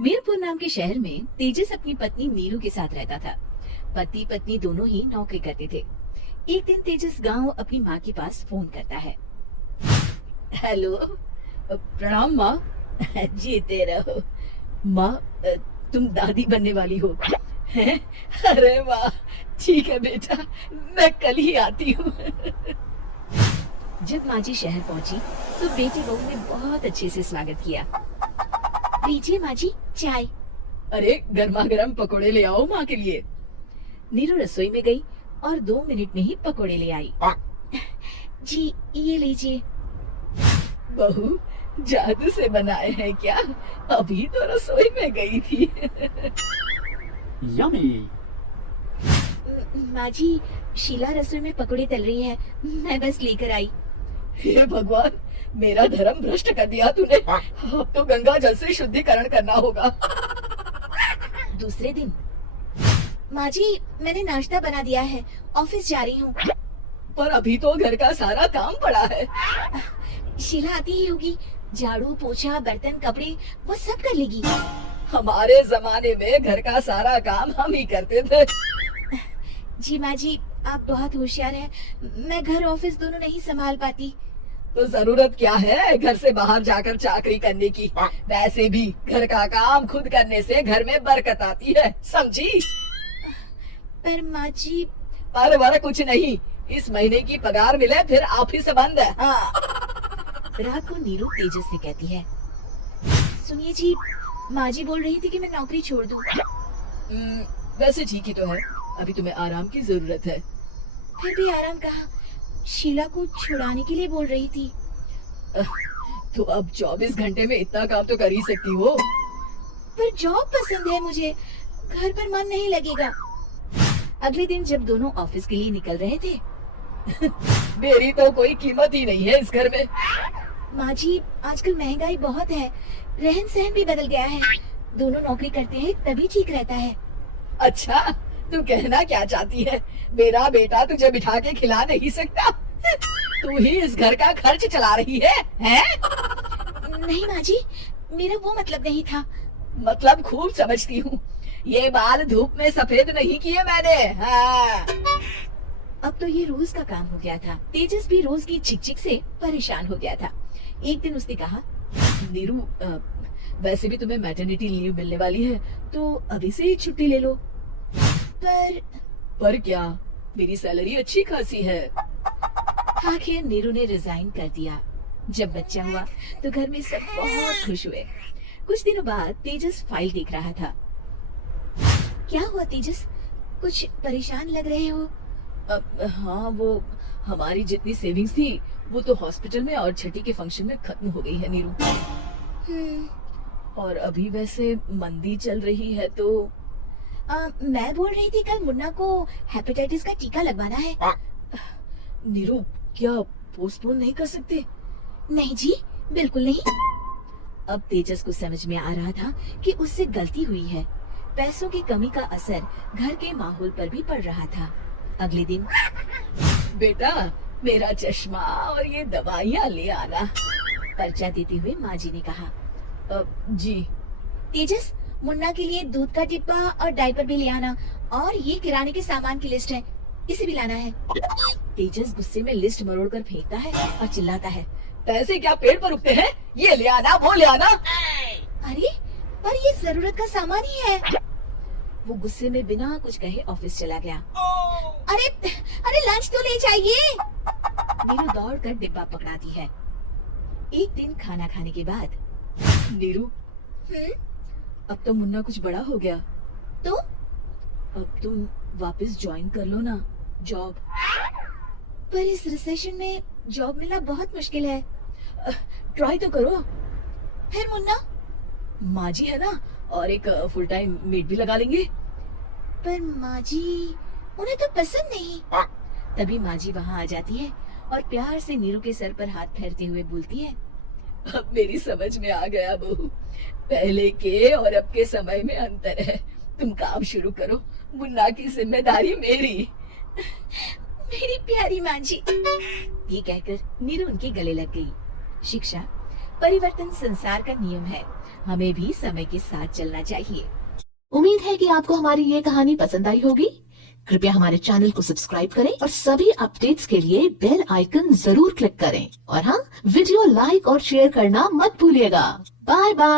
मीरपुर नाम के शहर में तेजस अपनी पत्नी नीरू के साथ रहता था। पति पत्नी दोनों ही नौकरी करते थे। एक दिन तेजस गांव अपनी माँ के पास फोन करता है। हेलो, प्रणाम माँ। जीते रहो माँ, तुम दादी बनने वाली हो हैं? अरे वाह, ठीक है बेटा, मैं कल ही आती हूँ। जब माँ जी शहर पहुँची तो बेटी बहू ने बहुत अच्छे से स्वागत किया। लीजिए माँ जी चाय। अरे गर्मा गर्म पकोड़े ले आओ माँ के लिए। नीरू रसोई में गई और 2 मिनट में ही पकोड़े ले आई। जी ये लीजिए। बहू जादू से बनाए हैं क्या? अभी तो रसोई में गई थी। यम्मी। माँ जी, शीला रसोई में पकोड़े तल रही है, मैं बस लेकर आई। हे भगवान, मेरा धर्म भ्रष्ट कर दिया तूने। अब तो गंगा जल से शुद्धिकरण करना होगा। दूसरे दिन, माँ जी मैंने नाश्ता बना दिया है, ऑफिस जा रही हूँ। पर अभी तो घर का सारा काम पड़ा है। शीला आती ही होगी, झाड़ू पोछा बर्तन कपड़े वो सब कर लेगी। हमारे जमाने में घर का सारा काम हम ही करते थे। जी माँ जी, आप बहुत होशियार हैं, मैं घर ऑफिस दोनों नहीं संभाल पाती। तो जरूरत क्या है घर से बाहर जाकर चाकरी करने की? वैसे भी घर का काम खुद करने से घर में बरकत आती है, समझी? पर माँ जी। पर वर कुछ नहीं, इस महीने की पगार मिले फिर ऑफिस बंद है। हाँ। रात को नीरू तेजस से कहती है, सुनिए जी, माँ जी बोल रही थी कि मैं नौकरी छोड़ दूं। वैसे ठीक ही तो है, अभी तुम्हें आराम की जरूरत है। फिर भी आराम कहाँ, शीला को छुड़ाने के लिए बोल रही थी। तो अब 24 घंटे में इतना काम तो कर ही सकती हो। पर जॉब पसंद है मुझे, घर पर मन नहीं लगेगा। अगले दिन जब दोनों ऑफिस के लिए निकल रहे थे, मेरी तो कोई कीमत ही नहीं है इस घर में। माँ जी आजकल महंगाई बहुत है, रहन सहन भी बदल गया है, दोनों नौकरी करते हैं तभी ठीक रहता है। अच्छा, तू कहना क्या चाहती है? मेरा बेटा तुझे बिठा के खिला नहीं सकता? तू ही इस घर का खर्च चला रही है, हैं? नहीं माँ जी, मेरा वो मतलब नहीं था। मतलब खूब समझती हूँ, ये बाल धूप में सफेद नहीं किए मैंने। हाँ। अब तो ये रोज का काम हो गया था। तेजस भी रोज की चिकचिक से परेशान हो गया था। एक दिन उसने कहा, नीरू वैसे भी तुम्हें मैटरनिटी लीव मिलने वाली है, तो अभी से ही छुट्टी ले लो। पर क्या, मेरी सैलरी अच्छी खासी है। आखिर नीरू ने रिजाइन कर दिया। जब बच्चा हुआ तो घर में सब बहुत खुश हुए। कुछ दिनों बाद तेजस फाइल देख रहा था। क्या हुआ तेजस, कुछ परेशान लग रहे हो? हाँ, वो हमारी जितनी सेविंग्स थी वो तो हॉस्पिटल में और छठी के फंक्शन में खत्म हो गई है नीरू। और अभी वैसे मंदी चल रही है तो मैं बोल रही थी कल मुन्ना को हेपेटाइटिस का टीका लगवाना है। नीरू क्या पोस्टपोन नहीं कर सकते? नहीं जी, बिल्कुल नहीं। अब तेजस को समझ में आ रहा था कि उससे गलती हुई है। पैसों की कमी का असर घर के माहौल पर भी पड़ रहा था। अगले दिन, बेटा मेरा चश्मा और ये दवाइयाँ ले आना, पर्चा देते हुए माँ जी ने कहा। जी। तेजस, मुन्ना के लिए दूध का डिब्बा और डायपर भी ले आना, और ये किराने के सामान की लिस्ट है, इसे भी लाना है। तेजस गुस्से में लिस्ट मरोड़ कर फेंकता है और चिल्लाता है, पैसे क्या पेड़ पर उगते हैं? ये ले आना, वो ले आना। अरे पर ये जरूरत का सामान ही है। वो गुस्से में बिना कुछ कहे ऑफिस चला गया। अरे अरे लंच तो ले जाइए। नीरू दौड़ कर डिब्बा पकड़ाती है। एक दिन खाना खाने के बाद, नीरू अब तो मुन्ना कुछ बड़ा हो गया, तो अब तुम वापस ज्वाइन कर लो ना जॉब। पर इस रिसेशन में जॉब मिलना बहुत मुश्किल है। ट्राई तो करो। फिर मुन्ना, माँ जी है ना, और एक फुल टाइम मेड भी लगा लेंगे। पर माँ जी, उन्हें तो पसंद नहीं। तभी माँ जी वहाँ आ जाती है और प्यार से नीरू के सर पर हाथ फेरते हुए बोलती है, अब मेरी समझ में आ गया बहू, पहले के और अब के समय में अंतर है। तुम काम शुरू करो, मुन्ना की जिम्मेदारी मेरी। मेरी प्यारी माँ जी। ये कहकर नीरू उनके गले लग गई। शिक्षा परिवर्तन संसार का नियम है, हमें भी समय के साथ चलना चाहिए। उम्मीद है कि आपको हमारी ये कहानी पसंद आई होगी। कृपया हमारे चैनल को सब्सक्राइब करें और सभी अपडेट्स के लिए बेल आइकन जरूर क्लिक करें। और हाँ, वीडियो लाइक और शेयर करना मत भूलिएगा। Bye bye.